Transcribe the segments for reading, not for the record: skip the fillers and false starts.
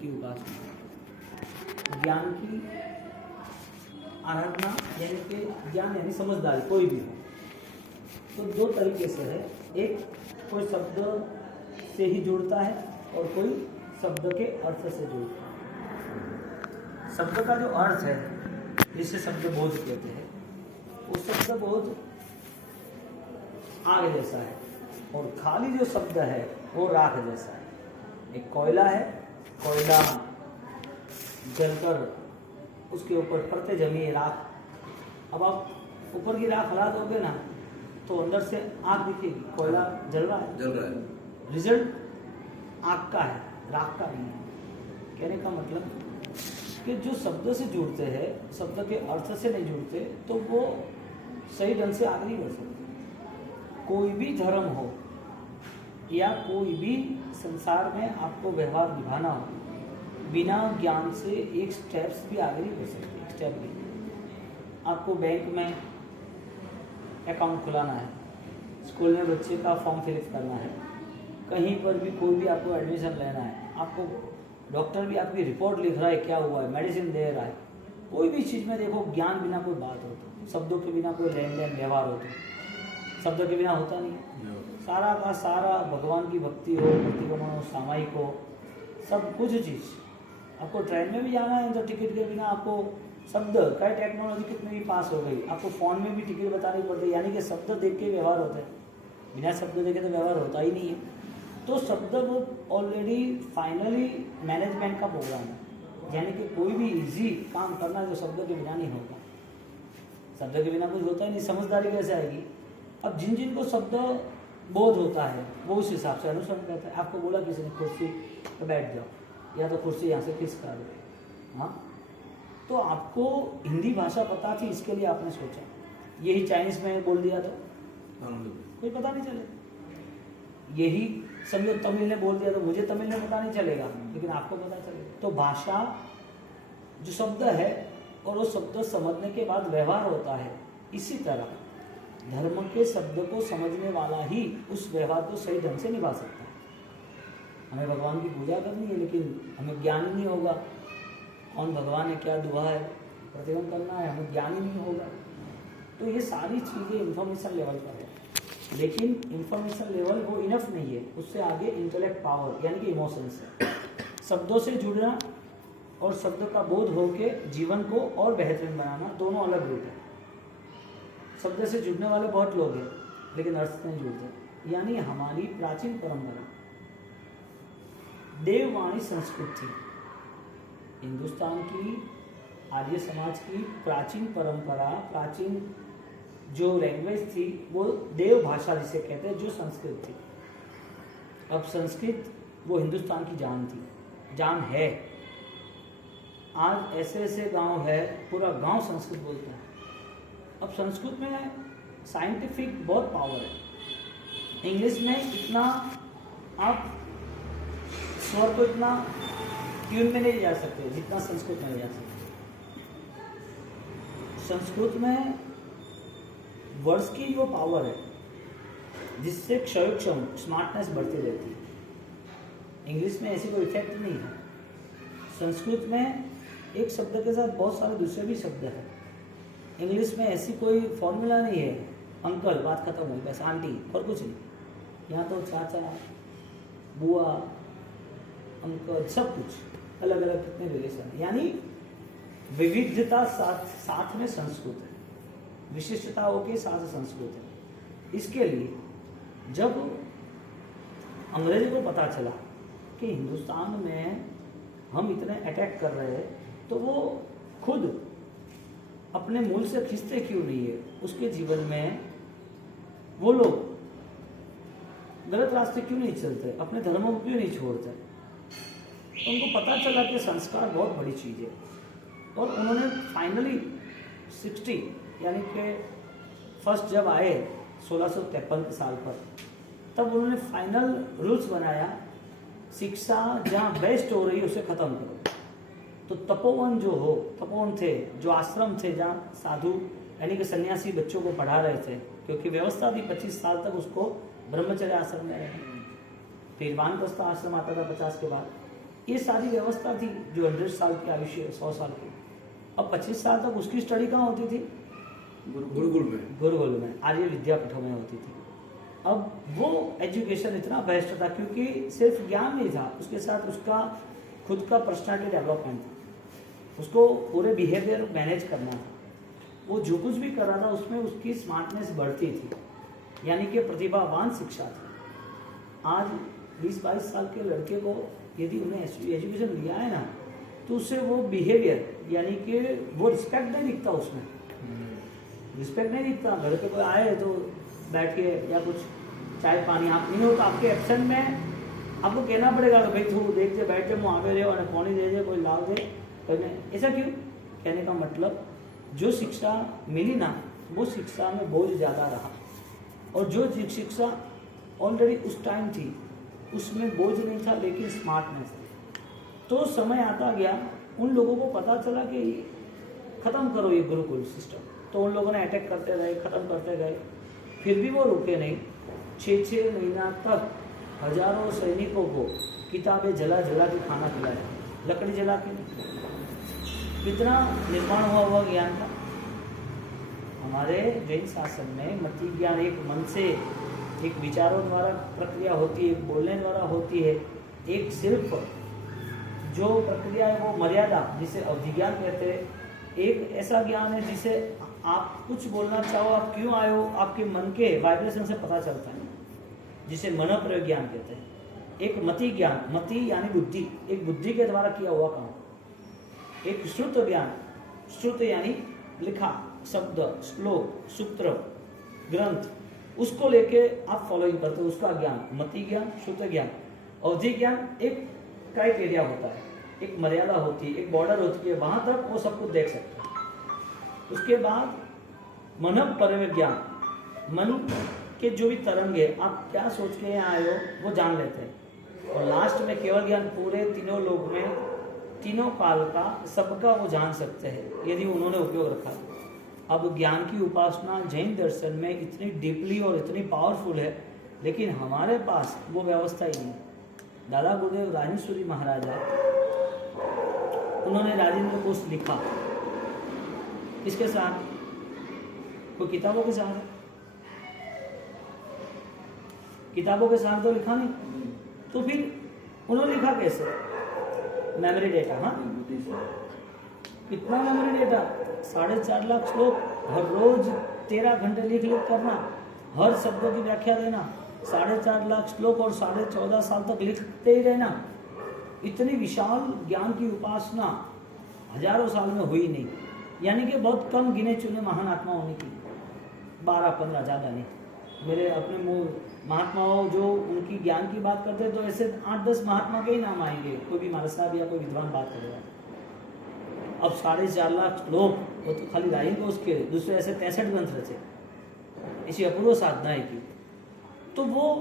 की उपासना, ज्ञान की आराधना, यानी कि ज्ञान यानी समझदारी कोई भी हो तो दो तरीके से है। एक कोई शब्द से ही जुड़ता है और कोई शब्द के अर्थ से जुड़ता है। शब्द का जो अर्थ है जिसे शब्द बोध कहते हैं, वो शब्द बोध आग जैसा है और खाली जो शब्द है वो राख जैसा है। एक कोयला है, कोयला जलकर उसके ऊपर परतें जमी है राख। अब आप ऊपर की राख हला दोगे ना तो अंदर से आग दिखेगी, कोयला जल रहा है, रिजल्ट आग का है, राख का नहीं है। कहने का मतलब कि जो शब्द से जुड़ते हैं, शब्द के अर्थ से नहीं जुड़ते तो वो सही ढंग से आगे नहीं बढ़ सकते। कोई भी धर्म हो या कोई भी संसार में आपको व्यवहार निभाना हो, बिना ज्ञान से एक स्टेप्स भी आगे नहीं बढ़ सकते। एक स्टेप भी, आपको बैंक में अकाउंट खुलाना है, स्कूल में बच्चे का फॉर्म फिलअप करना है, कहीं पर भी कोई भी आपको एडमिशन लेना है, आपको डॉक्टर भी आपकी रिपोर्ट लिख रहा है क्या हुआ है, मेडिसिन दे रहा है, कोई भी चीज़ में देखो ज्ञान बिना कोई बात होती, शब्दों के बिना कोई लेन देन व्यवहार होता, शब्दों के बिना होता नहीं है। सारा का सारा भगवान की भक्ति हो, प्रतिगमन हो, सामायिक हो, सब कुछ चीज़। आपको ट्रेन में भी जाना है तो टिकट के बिना आपको शब्द का टेक्नोलॉजी कितनी भी पास हो गई, आपको फ़ोन में भी टिकट बतानी पड़ती है, यानी कि शब्द देख के व्यवहार होता है, बिना शब्द देखे तो व्यवहार होता ही नहीं है। तो शब्द वो ऑलरेडी फाइनली मैनेजमेंट का प्रोग्राम है, यानी कि कोई भी इजी काम करना जो शब्द के बिना नहीं होगा। शब्द के बिना कुछ होता ही नहीं, समझदारी कैसे आएगी। अब जिन जिन को शब्द बोध होता है वो उस हिसाब से अनुसरण करता है। आपको बोला किसी ने कुर्सी पर बैठ जाओ या तो कुर्सी यहाँ से खिसका दो, हाँ, तो आपको हिंदी भाषा पता थी इसके लिए आपने सोचा, यही चाइनीज में बोल दिया तो कोई पता नहीं चलेगा, यही समझो तमिल ने बोल दिया तो मुझे तमिल में पता नहीं चलेगा, लेकिन आपको पता चलेगा। तो भाषा जो शब्द है और वो शब्द समझने के बाद व्यवहार होता है, इसी तरह धर्म के शब्द को समझने वाला ही उस व्यवहार को सही ढंग से निभा सकता है। हमें भगवान की पूजा करनी है लेकिन हमें ज्ञान ही नहीं होगा, कौन भगवान है, क्या दुआ है, प्रतिगम करना है, हमें ज्ञान ही नहीं होगा। तो ये सारी चीज़ें इंफॉर्मेशन लेवल पर है, लेकिन इंफॉर्मेशन लेवल वो इनफ नहीं है, उससे आगे इंटेलेक्ट पावर यानी कि इमोशंस है। शब्दों से जुड़ना और शब्द का बोध होके जीवन को और बेहतरीन बनाना दोनों अलग रूप है। शब्द से जुड़ने वाले बहुत लोग हैं लेकिन अर्थ से नहीं जुड़ते। यानी हमारी प्राचीन परंपरा देववाणी संस्कृति, हिंदुस्तान की आर्य समाज की प्राचीन परंपरा, प्राचीन जो लैंग्वेज थी वो देव भाषा जिसे कहते हैं, जो संस्कृत थी। अब संस्कृत वो हिंदुस्तान की जान थी, जान है। आज ऐसे ऐसे गांव है, पूरा गांव संस्कृत बोलता है। अब संस्कृत में साइंटिफिक बहुत पावर है, इंग्लिश में इतना आप स्वर को इतना ट्यून में नहीं जा सकते जितना संस्कृत में जा सकते। संस्कृत में वर्ड्स की जो पावर है जिससे क्षयोक्षम स्मार्टनेस बढ़ती रहती है, इंग्लिश में ऐसी कोई इफेक्ट नहीं है। संस्कृत में एक शब्द के साथ बहुत सारे दूसरे भी शब्द हैं। इंग्लिश में ऐसी कोई फॉर्मूला नहीं है, अंकल बात खत्म हुई, बस आंटी और कुछ नहीं। यहाँ तो चाचा, बुआ, अंकल, सब कुछ अलग अलग कितने रिलेशन है। यानी विविधता साथ में संस्कृत है, विशिष्टताओं के साथ संस्कृत है। इसके लिए जब अंग्रेज को पता चला कि हिंदुस्तान में हम इतने अटैक कर रहे हैं तो वो खुद अपने मूल से खिंचते क्यों नहीं है, उसके जीवन में वो लोग गलत रास्ते क्यों नहीं चलते, अपने धर्मों को क्यों नहीं छोड़ते। तो उनको पता चला कि संस्कार बहुत बड़ी चीज़ है और उन्होंने फाइनली 60 यानी कि फर्स्ट जब आए 1653 साल पर, तब उन्होंने फाइनल रूल्स बनाया, शिक्षा जहाँ बेस्ट हो रही है उसे ख़त्म करो। तो तपोवन जो हो, तपोवन थे जो आश्रम थे जहाँ साधु यानी कि सन्यासी बच्चों को पढ़ा रहे थे, क्योंकि व्यवस्था थी 25 साल तक उसको ब्रह्मचर्य आश्रम में रहना। फिर वानप्रस्थ आश्रम आता था 50 के बाद, ये सारी व्यवस्था थी जो 100 साल की आयुष्य, 100 साल की। अब 25 साल तक उसकी स्टडी कहाँ होती थी? गुरुकुल में, आर्य विद्यापीठों में होती थी। अब वो एजुकेशन इतना बेस्ट था क्योंकि सिर्फ ज्ञान नहीं था, उसके साथ उसका खुद का पर्सनालिटी डेवलपमेंट था, उसको पूरे बिहेवियर मैनेज करना था। वो जो कुछ भी कर रहा था उसमें उसकी स्मार्टनेस बढ़ती थी, यानी कि प्रतिभावान शिक्षा थी। आज 20-22 साल के लड़के को यदि उन्हें एजुकेशन लिया है ना, तो उससे वो बिहेवियर यानी कि वो रिस्पेक्ट नहीं दिखता, उसमें रिस्पेक्ट नहीं दिखता। घर पे कोई आए तो बैठ के या कुछ चाय पानी आप नहीं हो तो आपके एब्सेंट में आपको कहना पड़ेगा कि भाई तू देख के बैठ के मुँह आगे रहे और पानी दे दे, कोई लाभ दे करने। ऐसा क्यों? कहने का मतलब जो शिक्षा मिली ना, वो शिक्षा में बोझ ज़्यादा रहा, और जो शिक्षा ऑलरेडी उस टाइम थी उसमें बोझ नहीं था लेकिन स्मार्टनेस थी। तो समय आता गया, उन लोगों को पता चला कि ख़त्म करो ये गुरुकुल सिस्टम, तो उन लोगों ने अटैक करते रहे, ख़त्म करते गए, फिर भी वो रुके नहीं। 6-6 महीना तक हजारों सैनिकों को किताबें जला जला के खाना खिलाया, लकड़ी जला के। कितना निर्माण हुआ ज्ञान का। हमारे जैन शासन में मति ज्ञान एक मन से, एक विचारों द्वारा प्रक्रिया होती है, एक बोलने द्वारा होती है, एक सिर्फ जो प्रक्रिया है वो मर्यादा जिसे अवधि ज्ञान कहते हैं, एक ऐसा ज्ञान है जिसे आप कुछ बोलना चाहो, आप क्यों आए हो, आपके मन के वाइब्रेशन से पता चलता है, जिसे मन प्रयोग ज्ञान कहते हैं। एक मति ज्ञान, मति यानी बुद्धि, एक बुद्धि के द्वारा किया हुआ काम। एक श्रुत ज्ञान, श्रुत यानी लिखा शब्द, श्लोक, सूत्र, ग्रंथ, उसको लेके आप फॉलोइंग करते हो, उसका ज्ञान मति ज्ञान, श्रुत ज्ञान। अवधि ज्ञान एक क्राइटेरिया होता है, एक मर्यादा होती है, एक बॉर्डर होती है, वहां तक वो सब कुछ देख सकते हैं। उसके बाद मन परम ज्ञान, मन के जो भी तरंग है, आप क्या सोच के यहाँ आए हो वो जान लेते हैं। और लास्ट में केवल ज्ञान, पूरे तीनों लोक में, तीनों काल का, सबका वो जान सकते हैं यदि उन्होंने उपयोग रखा। अब ज्ञान की उपासना जैन दर्शन में इतनी डीपली और इतनी पावरफुल है, लेकिन हमारे पास वो व्यवस्था ही नहीं। दादा गुरुदेव राजेश्वरी महाराजा, उन्होंने राजेंद्र कोश लिखा, किसके साथ? कोई किताबों के साथ? किताबों के साथ तो लिखा नहीं, तो फिर उन्होंने लिखा कैसे? Memory data. हाँ, कितना मेमोरी डेटा? 4.5 लाख श्लोक, हर रोज 13 घंटे लिख करना, हर शब्दों की व्याख्या देना, 4.5 लाख श्लोक और 14.5 साल तक लिखते ही रहना। इतनी विशाल ज्ञान की उपासना हजारों साल में हुई नहीं, यानी कि बहुत कम गिने चुने महान आत्माओं ने की, 12-15, ज़्यादा नहीं। मेरे अपने महात्माओं जो उनकी ज्ञान की बात करते हैं तो ऐसे 8-10 महात्मा के ही नाम आएंगे, कोई भी महाराज साहब या कोई विद्वान बात करेगा। अब 4.5 लाख लोग, वो तो खाली राजेंद्र कोश के, दूसरे ऐसे 63 ग्रंथ रचे, ऐसी अपूर्व साधनाएं की। तो वो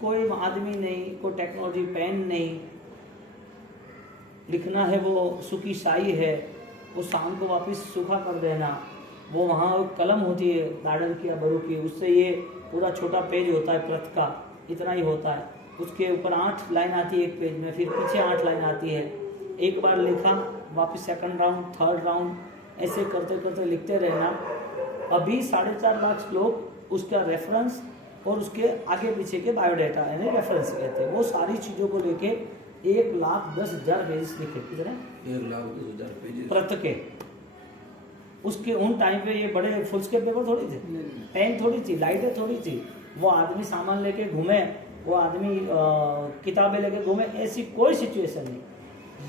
कोई आदमी नहीं, कोई टेक्नोलॉजी, पेन नहीं, लिखना है वो सूखी स्याही है, वो शाम को वापस सूखा कर देना, वो वहाँ कलम होती है गार्डन की या बरू की, उससे ये पूरा छोटा पेज होता है प्रत का, इतना ही होता है, उसके ऊपर 8 लाइन आती है एक पेज में, फिर पीछे 8 लाइन आती है। एक बार लिखा, वापस सेकंड राउंड, थर्ड राउंड, ऐसे करते करते लिखते रहना। अभी 4.5 लाख श्लोक, उसका रेफरेंस और उसके आगे पीछे के बायोडाटा यानी रेफरेंस कहते हैं, वो सारी चीज़ों को लेके 1,10,000 पेजेस लिखे। कितने? 1,10,000 पेजेस प्रत के। उसके उन टाइम पे ये बड़े फुल स्केप पेपर थोड़ी थे, पेन थोड़ी थी, लाइटें थोड़ी थी, वो आदमी सामान लेके घूमे, वो आदमी किताबें लेके घूमे, ऐसी कोई सिचुएशन नहीं।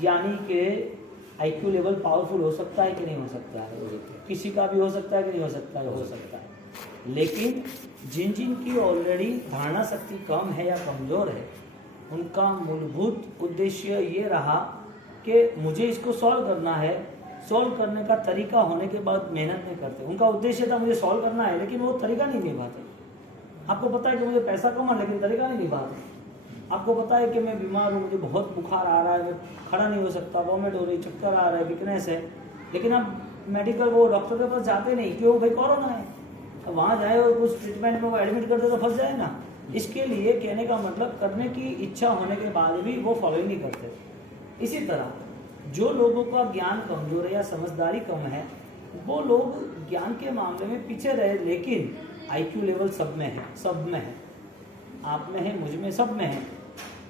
यानी कि IQ लेवल पावरफुल हो सकता है कि नहीं हो सकता है, किसी का भी हो सकता है कि नहीं हो सकता है, हो सकता है। लेकिन जिन जिन की ऑलरेडी धारणा शक्ति कम है या कमज़ोर है, उनका मूलभूत उद्देश्य ये रहा कि मुझे इसको सॉल्व करना है, सॉल्व करने का तरीका होने के बाद मेहनत नहीं करते। उनका उद्देश्य था मुझे सॉल्व करना है, लेकिन वो तरीका नहीं निभाते। आपको पता है कि मुझे पैसा कमाना, लेकिन तरीका नहीं निभाते। आपको पता है कि मैं बीमार हूँ, मुझे बहुत बुखार आ रहा है, मैं खड़ा नहीं हो सकता, वॉमिट हो रही, चक्कर आ रहा है, वीकनेस है, लेकिन अब मेडिकल वो डॉक्टर के पास जाते नहीं, क्यों भाई? कोरोना है। अब वहाँ जाए और कुछ ट्रीटमेंट में वो एडमिट कर दे तो फंस जाए ना, इसके लिए कहने का मतलब करने की इच्छा होने के बाद भी वो फॉलो ही नहीं करते। इसी तरह जो लोगों का ज्ञान कमजोर है या समझदारी कम है, वो लोग ज्ञान के मामले में पीछे रहे, लेकिन आईक्यू लेवल सब में है, सब में है, आप में है, मुझ में, सब में है,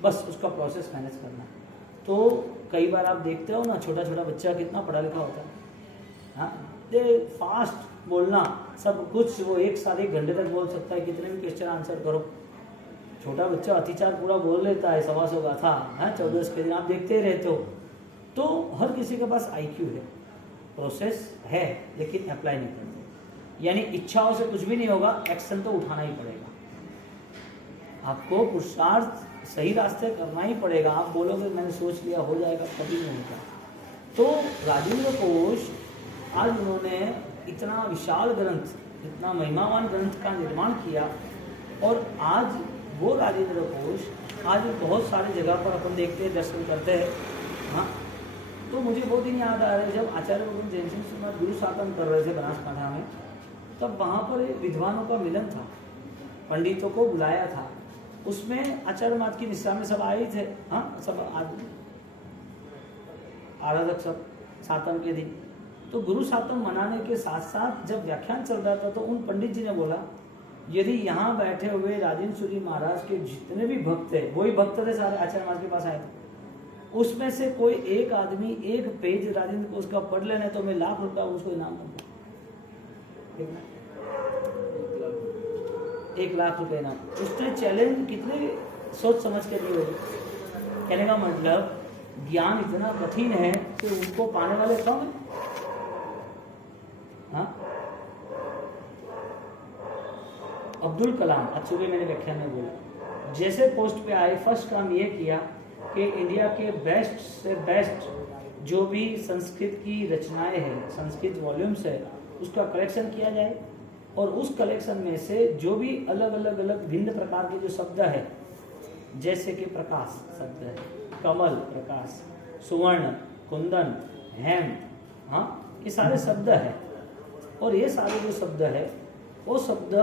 बस उसका प्रोसेस मैनेज करना। तो कई बार आप देखते हो ना, छोटा छोटा बच्चा कितना पढ़ा लिखा होता है, हाँ, दे फास्ट बोलना सब कुछ, वो एक साथ 1 घंटे तक बोल सकता है, कितने भी क्वेश्चन आंसर करो। छोटा बच्चा अतिचार पूरा बोल लेता है, 125 का था, है 14 के दिन, आप देखते ही रहते हो। तो हर किसी के पास आईक्यू है, प्रोसेस है, लेकिन अप्लाई नहीं करते। यानी इच्छाओं से कुछ भी नहीं होगा, एक्शन तो उठाना ही पड़ेगा। आपको पुरुषार्थ सही रास्ते करना ही पड़ेगा। आप बोलोगे मैंने सोच लिया हो जाएगा, कभी नहीं होगा। तो राजेंद्र कोश आज उन्होंने इतना विशाल ग्रंथ, इतना महिमावान ग्रंथ का निर्माण किया, और आज वो राजेंद्र कोश आज बहुत सारी जगह पर अपन देखते हैं, दर्शन करते हैं। हाँ, तो मुझे वो दिन याद आ रहा है जब आचार्य भगवान जैन सिंह सुमत गुरु शासन कर रहे थे बनासकांठा में, तब वहाँ पर विद्वानों का मिलन था, पंडितों को बुलाया था, उसमें आचार्य मात की निष्ठा में सब आए थे। हाँ, सब आदमी आराधक सब सातम के दिन। तो गुरु सातम मनाने के साथ साथ जब व्याख्यान चल रहा था, तो उन पंडित जी ने बोला, यदि यहाँ बैठे हुए राजेंद्र सूरी महाराज के जितने भी भक्त थे, वही भक्त थे सारे, आचार्य महाराज के पास आए थे, उसमें से कोई एक आदमी 1 पेज राजेंद्र को उसका पढ़ लेने, तो मैं लाख रुपया उसको इनाम दूंगा। 1 लाख रुपए इनाम। उसने चैलेंज कितने सोच समझ के दिए होगी। कहने का मतलब ज्ञान इतना कठिन है कि उनको पाने वाले कम है। हाँ? अब्दुल कलाम, आज सुबह मैंने व्याख्यान में बोला, जैसे पोस्ट पे आए, फर्स्ट काम ये किया कि इंडिया के बेस्ट से बेस्ट जो भी संस्कृत की रचनाएं हैं, संस्कृत वॉल्यूम्स है, उसका कलेक्शन किया जाए, और उस कलेक्शन में से जो भी अलग अलग भिन्न प्रकार के जो शब्द है, जैसे कि प्रकाश शब्द है, कमल प्रकाश, सुवर्ण, कुंदन, हेम, हाँ, ये सारे शब्द है, और ये सारे जो शब्द है वो शब्द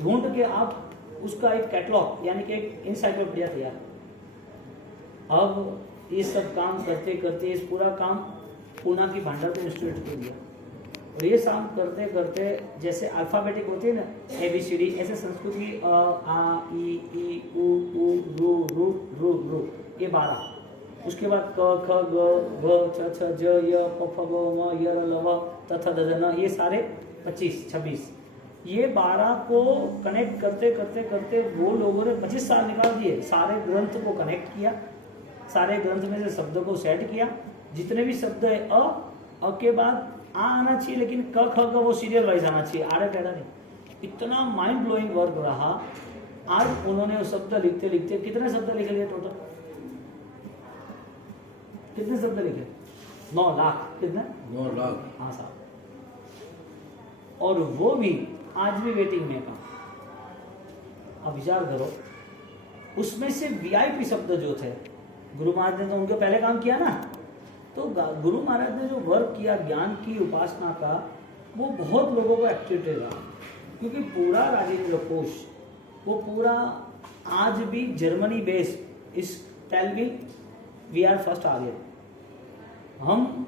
ढूंढ के आप उसका एक कैटलॉग यानी कि एक इंसाइक्लोपीडिया तैयार। अब ये सब काम करते करते इस पूरा काम पूना की भांडारकर इंस्टीट्यूट को दिया, और ये काम करते करते जैसे अल्फाबेटिक होती है ना, ABCD, ऐसे संस्कृत की आ ई उ रू रू रू रू, ये 12, उसके बाद क ख ग घ छ छ ज य प फ ब म य र ल व त थ द ध न, ये सारे 25-26, ये 12 को कनेक्ट करते करते करते वो लोगों ने 25 साल निकाल दिए। सारे ग्रंथ को कनेक्ट किया, सारे ग्रंथ में से शब्दों को सेट किया, जितने भी शब्द है अ के बाद आ आना चाहिए, लेकिन क ख ग वो सीरियल वाइज आना चाहिए, आड़े टेढ़ा नहीं। इतना माइंड ब्लोइंग वर्क रहा। आज उन्होंने वो शब्द लिखते लिखते कितने शब्द लिख लिए टोटल? कितने शब्द लिखे? 9 लाख। कितने? 9 लाख। हाँ साहब, और वो भी आज भी वेटिंग में का। अब विचार करो, उसमें से VIP शब्द जो थे, गुरु महाराज ने तो उनके पहले काम किया ना, तो गुरु महाराज ने जो वर्क किया ज्ञान की उपासना का, वो बहुत लोगों को एक्टिवेटेड रहा, क्योंकि पूरा राजेंद्र कोश वो पूरा आज भी जर्मनी बेस्ड इस tell me we are first Aryan. हम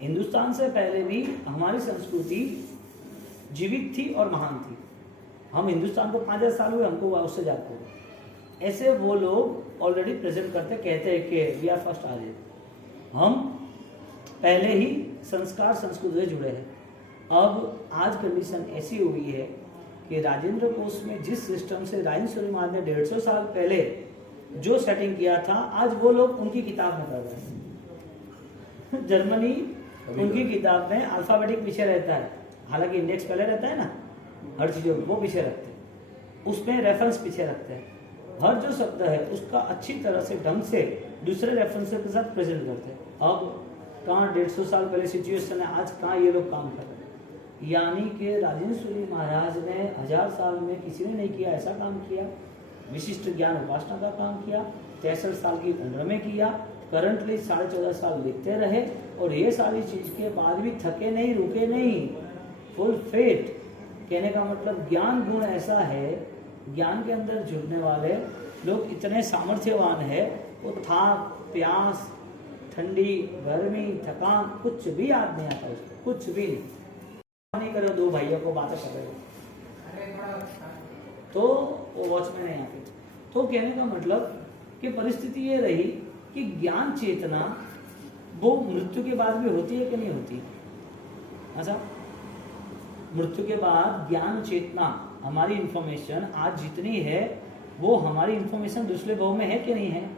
हिंदुस्तान से पहले भी हमारी संस्कृति जीवित थी और महान थी। हम हिंदुस्तान को 5000 साल हुए, हमको उससे जाते हुए, ऐसे वो लोग ऑलरेडी प्रेजेंट करते, कहते हैं कि वी आर फर्स्ट आर्यन। हम पहले ही संस्कार संस्कृत से जुड़े हैं। अब आज कंडीशन ऐसी हुई है कि राजेंद्र कोश में जिस सिस्टम से राजेंद्र सूरी महाराज ने 150 साल पहले जो सेटिंग किया था, आज वो लोग उनकी किताब में कर रहे हैं। जर्मनी उनकी किताब में अल्फाबेटिक पीछे रहता है, हालांकि इंडेक्स पहले रहता है ना, हर चीज़ों वो पीछे रखते हैं, उसमें रेफरेंस पीछे रखते हैं, हर जो शब्द है उसका अच्छी तरह से ढंग से दूसरे रेफरेंस के साथ प्रेजेंट करते हैं। अब कहाँ 150 साल पहले सिचुएशन है, आज कहाँ ये लोग काम कर रहे हैं। यानी कि राजेंद्र सूरी महाराज ने 1000 साल में किसी ने नहीं किया ऐसा काम किया, विशिष्ट ज्ञान उपासना का काम किया, 63 साल की उम्र में किया, करंटली 14.5 साल लिखते रहे, और ये सारी चीज के बाद भी थके नहीं, रुके नहीं, फुल फिट। कहने का मतलब ज्ञान गुण ऐसा है ज्ञान के अंदर जुड़ने वाले लोग इतने सामर्थ्यवान है, वो थाक, प्यास, ठंडी, गर्मी, थकान कुछ भी याद नहीं आता उसको, कुछ भी नहीं करे। दो भाइयों को बातें कर रहे हो तो वो वॉचमैन है यहाँ पे। तो कहने का मतलब कि परिस्थिति ये रही कि ज्ञान चेतना वो मृत्यु के बाद भी होती है कि नहीं होती? अच्छा, मृत्यु के बाद ज्ञान चेतना हमारी इंफॉर्मेशन आज जितनी है वो हमारी इंफॉर्मेशन दूसरे भाव में है कि नहीं है?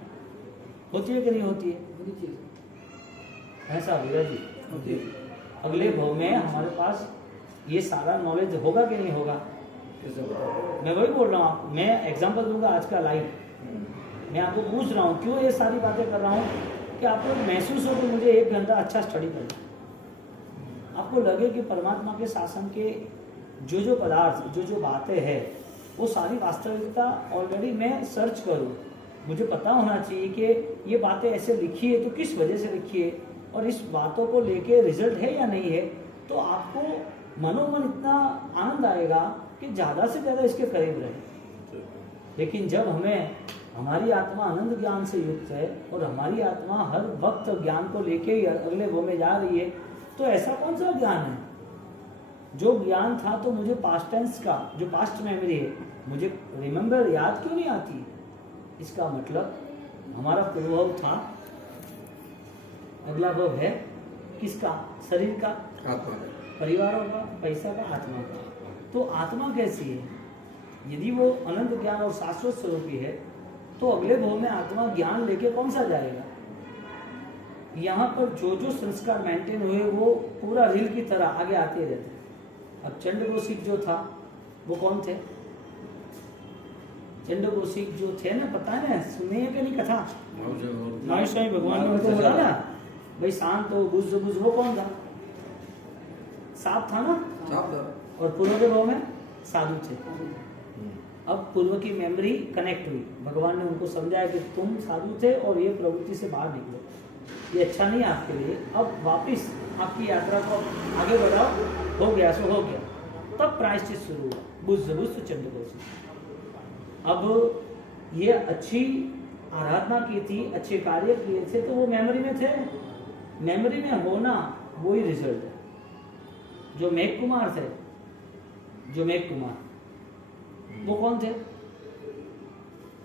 होती है कि नहीं होती है? ऐसा वीरा जी, अगले भाव में हमारे पास ये सारा नॉलेज होगा कि नहीं होगा? मैं वही बोल रहा हूँ, मैं एग्जांपल दूंगा आज का लाइव। मैं आपको पूछ रहा हूँ क्यों ये सारी बातें कर रहा हूँ कि आपको महसूस हो कि मुझे 1 घंटा अच्छा स्टडी करना, आपको लगे कि परमात्मा के शासन के जो पदार्थ, जो बातें हैं वो सारी वास्तविकता ऑलरेडी मैं सर्च करूँ। मुझे पता होना चाहिए कि ये बातें ऐसे लिखी है तो किस वजह से लिखी है और इस बातों को लेके रिजल्ट है या नहीं है। तो आपको मनोमन इतना आनंद आएगा कि ज़्यादा से ज़्यादा इसके करीब रहे। लेकिन जब हमारी आत्मा आनंद ज्ञान से युक्त है और हमारी आत्मा हर वक्त ज्ञान को लेके ही अगले वो में जा रही है, तो ऐसा कौन सा ज्ञान है? जो ज्ञान था तो मुझे पास्ट टेंस का, जो पास्ट मेमोरी है, मुझे रिमेम्बर याद क्यों नहीं आती? इसका मतलब हमारा पूर्वभाव था, अगला भाव है किसका? शरीर का, आत्मा का, परिवारों का, पैसा का, आत्मा का। तो आत्मा कैसी है? यदि वो अनंत ज्ञान और शाश्वत स्वरूपी है तो अगले भाव में आत्मा ज्ञान लेके कौन सा जाएगा? यहाँ पर जो संस्कार मेंटेन हुए वो पूरा रील की तरह आगे आते रहते। अब चंडकौशिक जो था वो कौन थे? चंडकौशिक जो थे ना, पता है ना, सुने हैं कि नहीं कथा? महावीर स्वामी भगवान ने उनको बोला ना भाई शांत हो, बुझ, वो कौन था? सांप था ना, और पूर्व के भाव में साधु थे। अब पूर्व की मेमोरी कनेक्ट हुई, भगवान ने उनको समझाया कि तुम साधु थे और ये प्रवृत्ति से बाहर निकलो, ये अच्छा नहीं है आपके लिए, अब वापिस आपकी यात्रा को आगे बढ़ाओ। हो गया सो हो गया। तब प्रायश्चित शुरू हुआ, बुझ तो चंद्रकोश। अब ये अच्छी आराधना की थी, अच्छे कार्य किए थे, तो वो मेमोरी में थे। मेमोरी में होना वही रिजल्ट है। जो मेघ कुमार थे, जो मेघ कुमार वो कौन थे?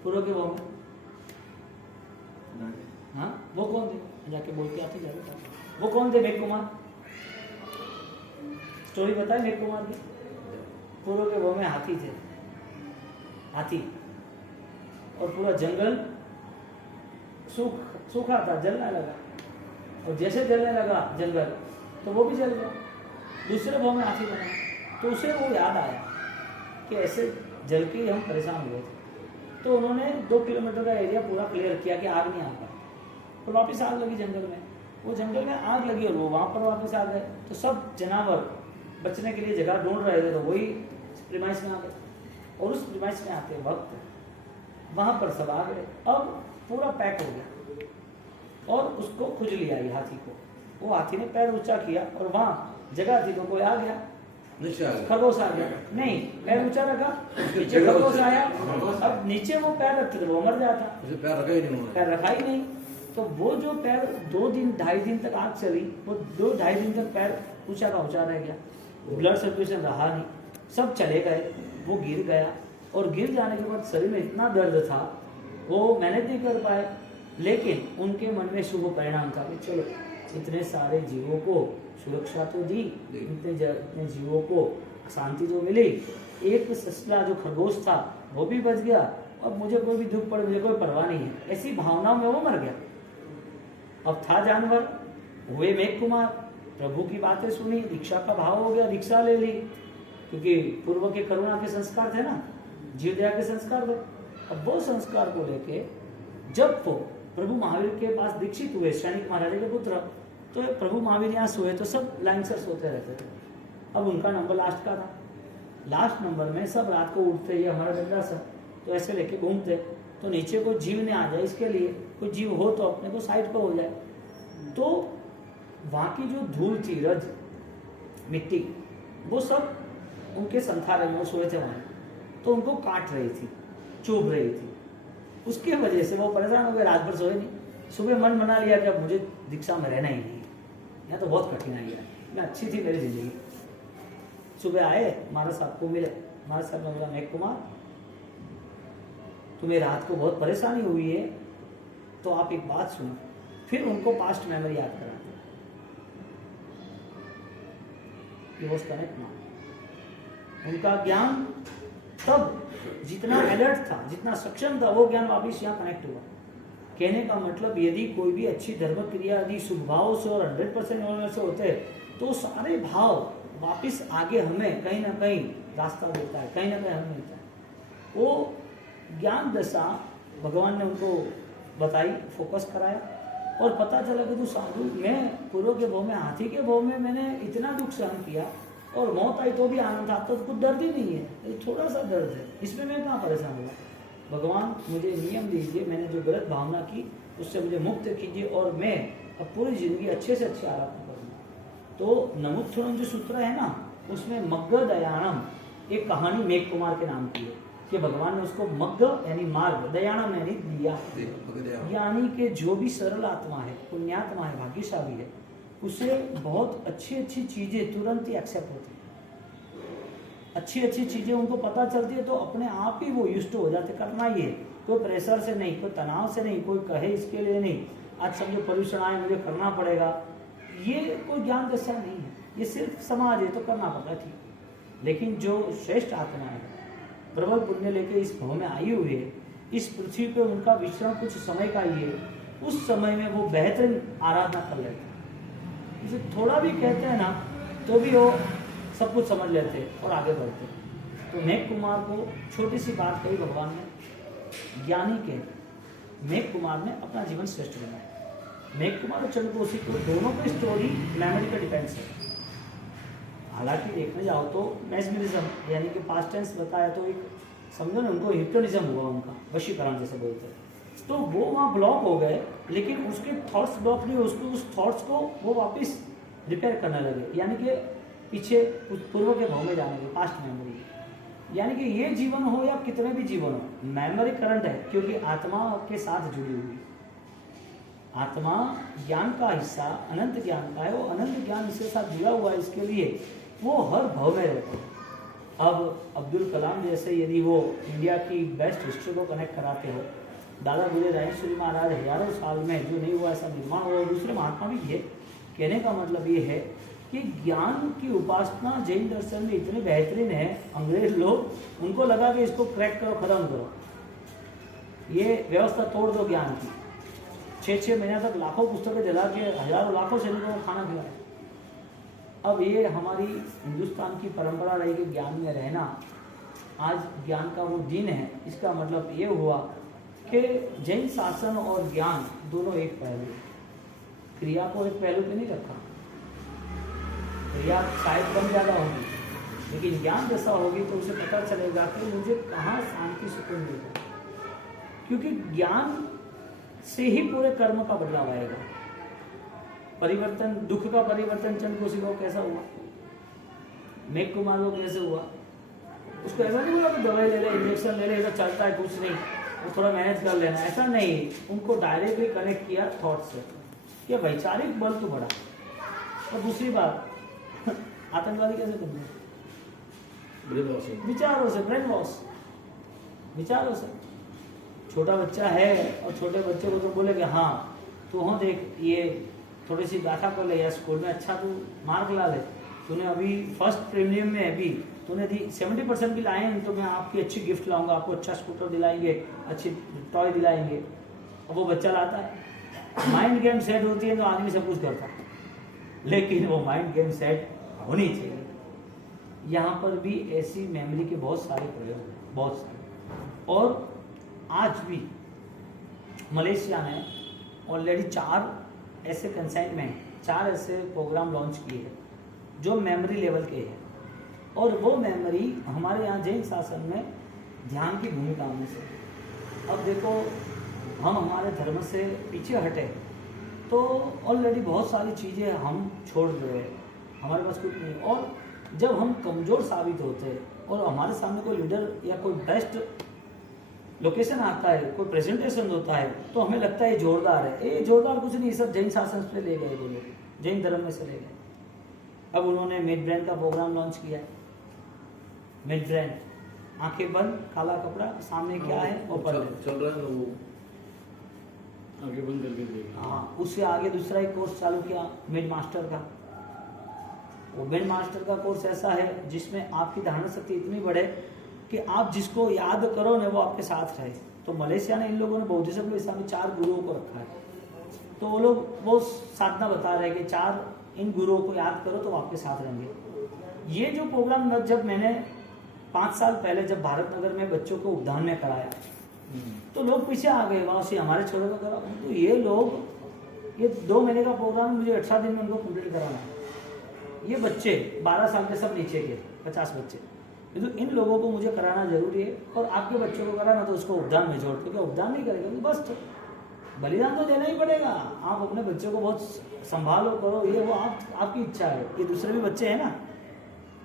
पूर्व के भाव में, हाँ वो कौन थे? जाके बोल के आते जाके, वो कौन थे मेघ कुमार? स्टोरी बताए मेघ कुमार की। पूर्व के भाव में हाथी थे, हाथी, और पूरा जंगल सूखा था, जलने लगा, और जैसे जलने लगा जंगल तो वो भी जल गया। दूसरे भाव में हाथी बना, तो उसे वो याद आया कि ऐसे जल के हम परेशान हुए थे। तो उन्होंने 2 किलोमीटर का एरिया पूरा क्लियर किया कि आग नहीं आ पाई। तो वापस आग लगी जंगल में, वो जंगल में आग लगी और वो वहाँ पर वापस आ गए। तो सब जानवर बचने के लिए जगह ढूंढ रहे थे, तो वही प्रीमाइस में आ गए। और उस प्रीमाइस में आते वक्त वहाँ पर सब आ गए। अब पूरा पैक हो गया और उसको खुजली आई हाथी को। वो हाथी ने पैर ऊंचा किया और वहाँ जगह थी तो कोई आ गया, खरगोश आ गया। नहीं, पैर ऊंचा रखा, नीचे खरगोश आया। अब नीचे वो पैर रखते थे वो मर जाता, पैर रखा ही नहीं। तो वो जो पैर 2-2.5 दिन तक आग चली, वो 2-2.5 दिन तक पैर ऊंचा का ऊंचा रह गया, ब्लड सर्कुलेशन रहा नहीं, सब चले गए। वो गिर गया और गिर जाने के बाद शरीर में इतना दर्द था वो मैनेज नहीं कर पाए। लेकिन उनके मन में शुभ परिणाम था कि चलो इतने सारे जीवों को सुरक्षा तो दी, इतने जीवों को शांति तो मिली, एक ससला जो खरगोश था वो भी बच गया, अब मुझे कोई भी दुख पड़े मुझे कोई परवाह नहीं है। ऐसी भावनाओं में वो मर गया। अब था जानवर, हुए मेघ कुमार, प्रभु की बातें सुनी, दीक्षा का भाव हो गया, दीक्षा ले ली, क्योंकि पूर्व के करुणा के संस्कार थे ना, जीव दया के संस्कार थे। अब वो संस्कार को लेके जब वो प्रभु महावीर के पास दीक्षित हुए, सैनिक महाराजा के पुत्र, तो प्रभु महावीर यहाँ सोए तो सब लाइन से सोते रहते थे। अब उनका नंबर लास्ट का था, लास्ट नंबर में सब रात को उठते, ये हमारा डंडा सा तो ऐसे लेके घूमते, तो नीचे कोई जीव ने आ जाए, इसके लिए कोई जीव हो तो अपने को साइड पर हो जाए। तो वहाँ की जो धूल थी, रज, मिट्टी, वो सब उनके संथारे में सोए थे वहाँ। तो उनको काट रही थी, चुभ रही थी। उसके वजह से वो परेशान हो गए, रात भर सोए नहीं। सुबह मन बना लिया कि अब मुझे दीक्षा में रहना ही नहीं, यहाँ तो बहुत कठिनाई है, मैं अच्छी थी मेरी जिंदगी। सुबह आए, महाराज साहब को मिले। महाराज साहब ने बोला, मेघ कुमार, तुम्हें रात को बहुत परेशानी हुई है, तो आप एक बात सुनो। फिर उनको पास्ट मेमोरी याद कराते। उनका ज्ञान तब जितना अलर्ट था, जितना सक्षम था, वो ज्ञान वापिस यहाँ कनेक्ट हुआ। कहने का मतलब, यदि कोई भी अच्छी धर्म क्रिया यदि शुभ भाव से और 100% होने से होते हैं, तो सारे भाव वापिस आगे हमें कहीं ना कहीं रास्ता देता है, कहीं ना कहीं हमें मिलता है। वो ज्ञान दशा भगवान ने उनको बताई, फोकस कराया, और पता चला कि तू साधु, मैं पूर्व के भाव में, हाथी के भाव में मैंने इतना दुख सहन किया और मौत आई तो भी आनंद आता, तो कुछ दर्द ही नहीं है, ये थोड़ा सा दर्द है, इसमें मैं कहाँ परेशान हुआ। भगवान मुझे नियम दीजिए, मैंने जो गलत भावना की उससे मुझे मुक्त कीजिए, और मैं अब पूरी जिंदगी अच्छे से अच्छी आराधना करूँगा। तो नमुत्थुरम जो सूत्र है ना, उसमें मग्ग दयाणम एक कहानी मेघ कुमार के नाम की है, कि भगवान ने उसको मग्ग यानी मार्ग, दयाणम यानी दिया, यानी कि जो भी सरल आत्मा है, पुण्यात्मा है, भाग्यशाली है, उसे बहुत अच्छी अच्छी चीजें तुरंत ही एक्सेप्ट होती है। अच्छी अच्छी चीजें उनको पता चलती है, तो अपने आप ही वो युष्ट हो जाते, करना ही है, कोई प्रेशर से नहीं, कोई तनाव से नहीं, कोई कहे इसके लिए नहीं, आज समझो पोल्यूशन आए मुझे करना पड़ेगा, ये कोई ज्ञान दशा नहीं है, ये सिर्फ समाज है तो करना पड़ता है, ठीक। लेकिन जो श्रेष्ठ आत्मा है, प्रबल पुण्य लेके इस भाव में आई हुई है, इस पृथ्वी पे उनका विश्राम कुछ समय का ही है, उस समय में वो बेहतरीन आराधना कर लेते हैं। इसे थोड़ा भी कहते हैं ना, तो भी वो सब कुछ समझ लेते हैं और आगे बढ़ते हैं। तो मेघ कुमार को छोटी सी बात कही भगवान ने, ज्ञानी के मेघ कुमार ने अपना जीवन श्रेष्ठ बनाया। मेघ कुमार और चंद्रकोशी को दोनों की स्टोरी मेमोरी पर डिपेंड्स है। हालांकि देखने जाओ तो मैस्मरिज्म यानी कि पास्ट टेंस बताया, तो एक समझो ना, उनको हिप्नोटिज्म हुआ, उनका वशीकरण जैसे बोलते हैं, तो वो वहाँ ब्लॉक हो गए, लेकिन उसके थॉट्स ब्लॉक नहीं, उसको उस थॉट्स को वो वापस रिपेयर करने लगे, यानी कि पीछे पूर्व के भाव में जाने के, पास्ट मेमोरी। यानी कि ये जीवन हो या कितने भी जीवन हो, मेमोरी करंट है, क्योंकि आत्मा के साथ जुड़ी हुई। आत्मा ज्ञान का हिस्सा, अनंत ज्ञान का है, वो अनंत ज्ञान इसके साथ जुड़ा हुआ है, इसके लिए वो हर भाव में रहते हैं। अब अब्दुल कलाम जैसे यदि वो इंडिया की बेस्ट हिस्ट्री को कनेक्ट कराते हो, दादा गुजर रायेश्वरी महाराज हजारों साल में जो नहीं हुआ ऐसा निर्माण हुआ, दूसरे महात्मा भी किए। कहने का मतलब ये है कि ज्ञान की उपासना जैन दर्शन में इतनी बेहतरीन है, अंग्रेज लोग उनको लगा कि इसको क्रैक करो, खत्म करो, ये व्यवस्था तोड़ दो ज्ञान की। 6-6 महीने तक लाखों पुस्तकें जला के हजारों लाखों सैनिकों को खाना खिलाया। अब ये हमारी हिंदुस्तान की परंपरा रही कि ज्ञान में रहना, आज ज्ञान का वो दिन है। इसका मतलब ये हुआ कि जैन शासन और ज्ञान दोनों एक पहलू, क्रिया को एक पहलू पे नहीं रखा। क्रिया शायद कम ज़्यादा होगी, लेकिन ज्ञान जैसा होगी तो उसे पता चलेगा कि मुझे कहाँ शांति सुकून मिलेगा, क्योंकि ज्ञान से ही पूरे कर्म का बदलाव आएगा। परिवर्तन, दुख का परिवर्तन चंद्रकोशी को कैसा हुआ, मेघ कुमार को कैसे हुआ? उसको ऐसा नहीं बोला कि दवाई ले ले, इंजेक्शन ले ले, ऐसा चलता है कुछ नहीं, वो थोड़ा मैनेज कर लेना, ऐसा नहीं। उनको डायरेक्टली कनेक्ट किया थॉट से कि वैचारिक बल तो बढ़ा। और दूसरी बात, आतंकवादी कैसे बनते हैं? विचारों से, ब्रेन वॉश, विचारों से। छोटा बच्चा है और छोटे बच्चे को तो बोले कि हाँ तो हो देख, ये थोड़ी सी गाथा कर ले, या स्कूल में अच्छा तू मार्क ला ले, तूने अभी फर्स्ट प्रीमियम में अभी तूने 70% भी लाए हैं, तो मैं आपकी अच्छी गिफ्ट लाऊंगा, आपको अच्छा स्कूटर दिलाएंगे, अच्छी टॉय दिलाएंगे। और वो बच्चा लाता है, माइंड गेम सेट होती है तो आदमी सब कुछ करता है, लेकिन वो माइंड गेम सेट होनी चाहिए। यहाँ पर भी ऐसी मेमोरी के बहुत सारे प्रयोग हैं, बहुत सारे। और आज भी मलेशिया ने ऑलरेडी 4 ऐसे कंसाइनमेंट, 4 ऐसे प्रोग्राम लॉन्च किए हैं जो मेमोरी लेवल के हैं। और वो मेमोरी हमारे यहाँ जैन शासन में ध्यान की भूमिका में से। अब देखो, हम हमारे धर्म से पीछे हटे तो ऑलरेडी बहुत सारी चीज़ें हम छोड़ रहे हैं, हमारे पास कुछ नहीं। और जब हम कमज़ोर साबित होते हैं, और हमारे सामने कोई लीडर या कोई बेस्ट लोकेशन आता है, कोई प्रेजेंटेशन होता है, तो हमें लगता है ये जोरदार है। ये जोरदार कुछ नहीं, सब जैन शासन पे ले गए वो लोग, जैन धर्म में से ले गए। अब उन्होंने मिड ब्रेन का प्रोग्राम लॉन्च किया। मिड ब्रेन, आंखें बंद, काला कपड़ा, सामने क्या है वो पढ़ ले। चल रहा है ना वो, आगे बंद करके देखिए। हाँ, उससे आगे दूसरा एक कोर्स चालू किया मिड मास्टर का। वो मिड मास्टर का कोर्स ऐसा है जिसमें आपकी धारणा शक्ति इतनी बढ़े कि आप जिसको याद करो ना वो आपके साथ रहे। तो मलेशिया ने इन लोगों ने बौद्धिज्म में 4 गुरुओं को रखा है। तो वो लोग वो साधना बता रहे हैं कि 4 इन गुरुओं को याद करो तो वो आपके साथ रहेंगे। ये जो प्रोग्राम जब मैंने 5 साल पहले जब भारत नगर में बच्चों को उपदान में कराया तो लोग पीछे आ गए, वहाँ से हमारे छोरों का करा। तो ये लोग, ये 2 महीने का प्रोग्राम मुझे 18 दिन में उनको कंप्लीट कराना है। ये बच्चे 12 साल के सब नीचे के 50 बच्चे, तो इन लोगों को मुझे कराना जरूरी है। और आपके बच्चों को कराना तो उसको उपदान में जोड़, क्योंकि उपदान नहीं करेगा तो बस बलिदान तो देना ही पड़ेगा। आप अपने बच्चों को बहुत संभालो करो, ये वो आपकी इच्छा है। ये दूसरे भी बच्चे हैं ना,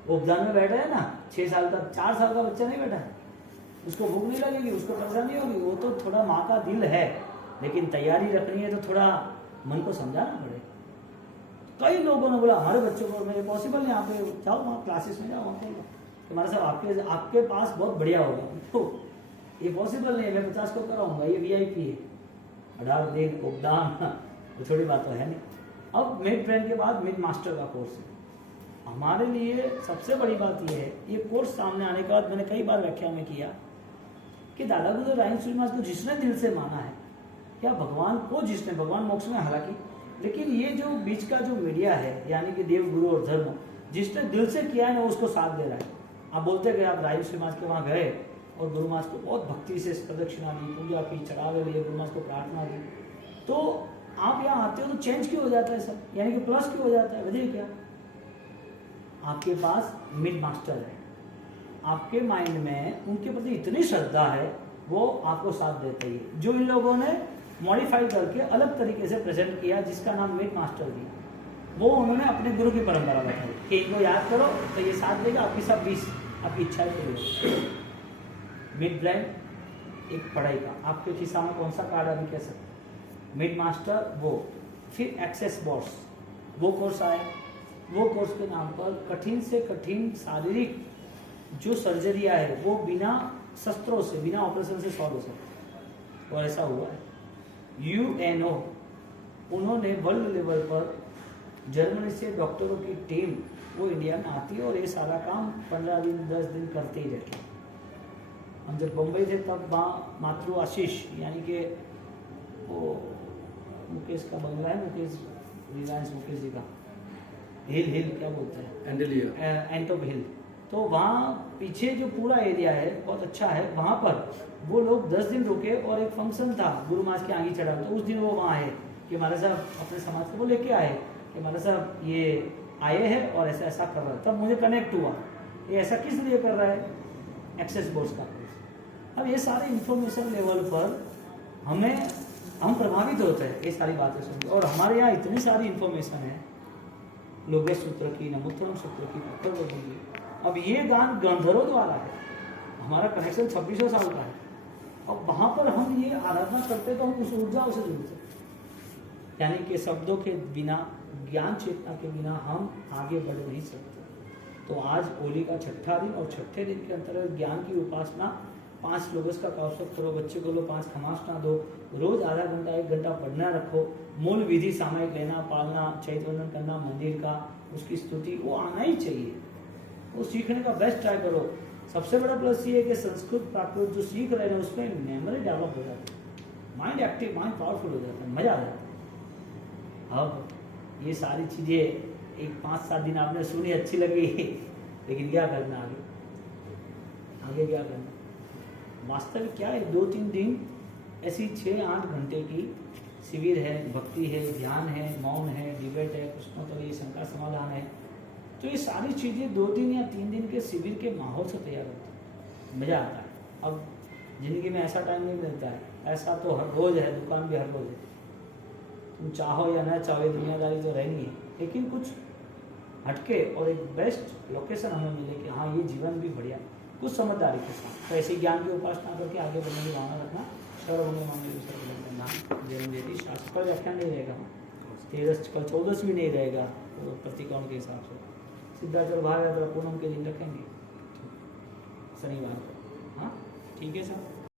वो उपदान में बैठे हैं ना, 6 साल का 4 साल का बच्चा नहीं बैठा है, उसको भूख नहीं लगेगी, उसको परेशानी होगी। वो तो थोड़ा माँ का दिल है, लेकिन तैयारी रखनी है तो थोड़ा मन को समझाना पड़ेगा। कई लोगों ने बोला हमारे बच्चों को, मेरे पॉसिबल नहीं, आप जाओ वहाँ क्लासेस में जाओ, वहाँ पढ़ो, हमारे साथ आपके पास बहुत बढ़िया होगा। तो ये पॉसिबल नहीं है, मैं 50 को कराऊंगा, ये VIP है, 18 दिन उपदान, वो थोड़ी बात तो है नहीं। अब मिड ब्रेन के बाद मिड मास्टर का कोर्स है। हमारे लिए सबसे बड़ी बात यह है, ये कोर्स सामने आने के बाद मैंने कई बार व्याख्या में किया कि दादा गुरु राइन श्रीनिवास को जिसने दिल से माना है, क्या भगवान को जिसने, भगवान मोक्ष में हालांकि, लेकिन ये जो बीच का जो मीडिया है, यानी कि देव गुरु और धर्म, जिसने दिल से किया है ना उसको साथ दे रहा है। आप बोलते गए, आप राइन श्रीनिवास के वहाँ गए और गुरु महाराज को बहुत भक्ति से प्रदक्षिणा दी, पूजा की, चढ़ावे लिए, गुरु महाराज को प्रार्थना दी, तो आप यहाँ आते हो तो चेंज क्यों हो जाता है सब, यानी कि प्लस क्यों हो जाता है? वजह क्या? आपके पास मिड मास्टर है, आपके माइंड में उनके प्रति इतनी श्रद्धा है, वो आपको साथ देते ही। जो इन लोगों ने मॉडिफाई करके अलग तरीके से प्रेजेंट किया, जिसका नाम मिड मास्टर दिया, वो उन्होंने अपने गुरु की परंपरा बताई कि इनको याद करो तो ये साथ देगा, आपकी सब 20 आपकी इच्छाएं पूरी। मिड ब्रेन एक पढ़ाई का, आपके खिस्सा में कौन सा कार्ड अभी कह सकते, मिड मास्टर वो, फिर एक्सेस बॉस वो कोर्स आया। वो कोर्स के नाम पर कठिन से कठिन शारीरिक जो सर्जरियाँ है वो बिना शस्त्रों से, बिना ऑपरेशन से सॉल्व हो सकती, और ऐसा हुआ है। UNO उन्होंने वर्ल्ड लेवल पर जर्मनी से डॉक्टरों की टीम वो इंडिया में आती है और ये सारा काम 15 दिन 10 दिन करते ही रहते हैं। हम जब बम्बई थे तब वहाँ मातृ आशीष, यानी कि वो मुकेश का बंगला है, मुकेश रिलायंस मुकेश जी का, हिल क्या बोलते हैं, एंटोप हिल, तो वहाँ पीछे जो पूरा एरिया है बहुत अच्छा है। वहाँ पर वो लोग 10 दिन रुके और एक फंक्शन था, गुरु महाराज की आगे चढ़ा, तो उस दिन वो वहाँ आए कि हमारे साहब अपने समाज को वो लेके आए कि हमारे साहब ये आए हैं और ऐसा ऐसा कर रहा है। तब मुझे कनेक्ट हुआ ये ऐसा किस लिए कर रहा है, एक्सेस बोर्स का। अब ये सारे इंफॉर्मेशन लेवल पर हम प्रभावित होते हैं ये सारी बातें सुन, और हमारे यहाँ इतनी सारी इंफॉर्मेशन है, लोकेश सूत्र की, नमोत्तरम सूत्र की, पत्थर की। अब ये गान गंधर्वों द्वारा है, हमारा कनेक्शन 2600 साल का है। अब वहाँ पर हम ये आराधना करते तो हम उस ऊर्जा से जुड़ते, यानी कि शब्दों के बिना, ज्ञान चेतना के बिना हम आगे बढ़ नहीं सकते। तो आज होली का 6ठा दिन, और 6ठे दिन के अंतर्गत ज्ञान की उपासना, 5 लोगों का कौशल करो, बच्चे को लो 5 खमासना दो, रोज आधा घंटा 1 घंटा पढ़ना रखो, मूल विधि सामयिक लेना, पालना, चैतवंदन करना, मंदिर का, उसकी स्तुति वो आना ही चाहिए। वो सीखने का बेस्ट ट्राई करो। सबसे बड़ा प्लस ये है कि संस्कृत प्राकृत जो सीख रहे हैं उसमें मेमोरी डेवलप हो जाती है, माइंड एक्टिव, माइंड पावरफुल हो जाता है, मजा आ जाता है। अब ये सारी चीज़ें एक 5-7 दिन आपने सुनी, अच्छी लगी, लेकिन क्या करना आगे क्या करना, वास्तविक क्या है। 2-3 दिन ऐसी 6-8 घंटे की शिविर है, भक्ति है, ध्यान है, मौन है, डिबेट है, प्रश्नोत्तरी, शंका समाधान है। तो ये सारी चीज़ें 2 दिन या 3 दिन के शिविर के माहौल से तैयार होती है, मज़ा आता है। अब ज़िंदगी में ऐसा टाइम नहीं मिलता है, ऐसा तो हर रोज़ है, दुकान भी हर रोज़ है, तुम चाहो या ना चाहो ये दुनियादारी तो रहनी है, लेकिन कुछ हटके और एक बेस्ट लोकेशन हमें मिले कि हाँ ये जीवन भी बढ़िया कुछ समझदारी के साथ। तो ऐसे ज्ञान की उपासना करके आगे बढ़ने की भावना रखना। सर्वभंग मंगल सर्वभंग जन्म देती शास्त्र पर व्याख्यान नहीं रहेगा, 13 कल 14 भी नहीं रहेगा तो प्रतिकोण के हिसाब से सिद्धाचल भाव यात्रा पूनम के दिन रखेंगे शनिवार को। हाँ ठीक है सर।